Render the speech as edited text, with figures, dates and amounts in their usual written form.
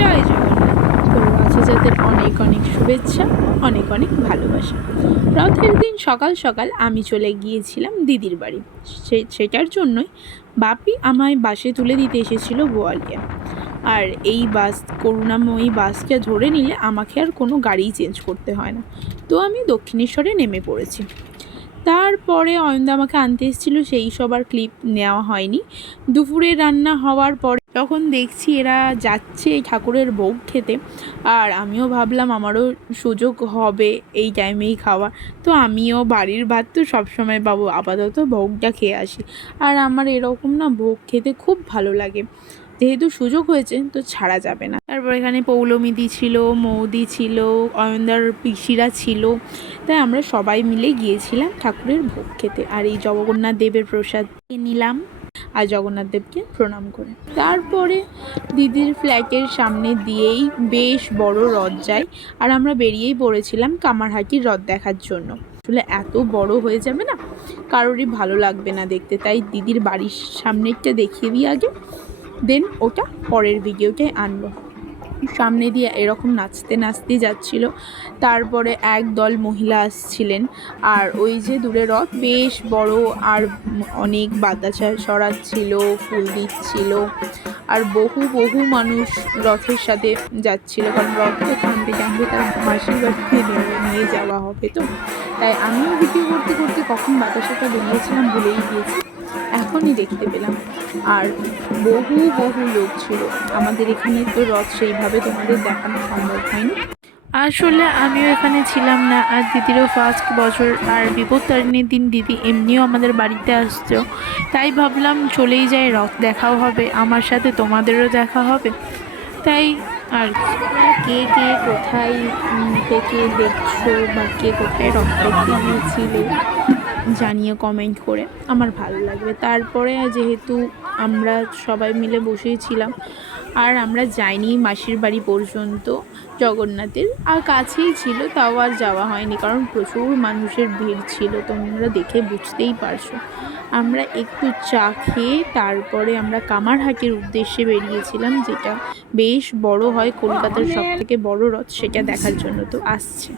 জয় জগন্নাথ। তো রথযাত্রার অনেক অনেক শুভেচ্ছা, অনেক অনেক ভালোবাসা। রথের দিন সকাল সকাল আমি চলে গিয়েছিলাম দিদির বাড়ি। সেটার জন্যই বাপি আমায় বাসে তুলে দিতে এসেছিল বোয়ালকে। আর এই বাস, করুণাময়ী বাসকে ধরে নিলে আমাকে আর কোনো গাড়িই চেঞ্জ করতে হয় না। তো আমি দক্ষিণেশ্বরে নেমে পড়েছি। তারপরে অয়নদা আমাকে আনতে এসেছিল, সেই সব আর ক্লিপ নেওয়া হয়নি। দুপুরে রান্না হওয়ার পরে তখন দেখছি এরা যাচ্ছে ঠাকুরের ভোগ খেতে, আর আমিও ভাবলাম আমারও সুযোগ হবে এই টাইমেই খাওয়া। তো আমিও বাড়ির ভাত তো সবসময় পাবো, আপাতত ভোগটা খেয়ে আসি। আর আমার এরকম না ভোগ খেতে খুব ভালো লাগে, যেহেতু সুযোগ হয়েছে তো ছাড়া যাবে না। তারপর এখানে পৌলমিদি ছিল, মৌদি ছিল, অয়নদার পিসিরা ছিল, তাই আমরা সবাই মিলে গিয়েছিলাম ঠাকুরের ভোগ খেতে। আর এই জগন্নাথ দেবের প্রসাদ নিলাম আর জগন্নাথ দেবকে প্রণাম করে তারপরে দিদির ফ্ল্যাটের সামনে দিয়েই বেশ বড় রথ যায়, আর আমরা বেরিয়েই পড়েছিলাম কামারহাটির রথ দেখার জন্য। আসলে এত বড় হয়ে যাবে না, কারোরই ভালো লাগবে না দেখতে, তাই দিদির বাড়ির সামনেরটা দেখিয়ে দিই আগে, দেন ওটা পরের ভিডিওটায় আনবো। সামনে দিয়ে এরকম নাচতে নাচতে যাচ্ছিল, তারপরে এক দল মহিলা আসছিলেন, আর ওই যে দূরে রথ বেশ বড়, আর অনেক বাতাসা ছড়াচ্ছিল, ফুল দিচ্ছিল, আর বহু বহু মানুষ রথের সাথে যাচ্ছিল, কারণ রথ তো টানতে টানতে তার মাসির বাড়িতে নিয়ে যাওয়া হবে। তো তাই আমিও ভিডিও করতে করতে কখন বাতাসাটা বেরিয়েছিলাম ভুলেই গিয়েছি, এখনই দেখতে পেলাম। আর বহু বহু লোক ছিল। আমাদের এখানে তো রথ সেইভাবে তোমাদের দেখানো সম্ভব হয়নি। আসলে আমিও এখানে ছিলাম না, আর দিদিরও ফার্স্ট বছর, আর বিপত্তারিণীর দিন দিদি এমনিও আমাদের বাড়িতে আসতো, তাই ভাবলাম চলেই যাই, রথ দেখাও হবে আমার সাথে, তোমাদেরও দেখা হবে। তাই আর কে কে কোথায় থেকে দেখছো বা কে কোথায় রথ দেখতে গিয়েছিলে জানিয়ে কমেন্ট করে, আমার ভালো লাগবে। তারপরে যেহেতু আমরা সবাই মিলে বসেছিলাম, আর আমরা যাইনি মাসির বাড়ি পর্যন্ত জগন্নাথের, আর কাছেই ছিল, তাও আর যাওয়া হয়নি, কারণ প্রচুর মানুষের ভিড় ছিল, তোমরা দেখে বুঝতেই পারছো। আমরা একটু চা খেয়ে তারপরে আমরা কামারহাটির উদ্দেশ্যে বেরিয়েছিলাম, যেটা বেশ বড় হয়, কলকাতার সবথেকে বড় রথ, সেটা দেখার জন্য। তো আসছে।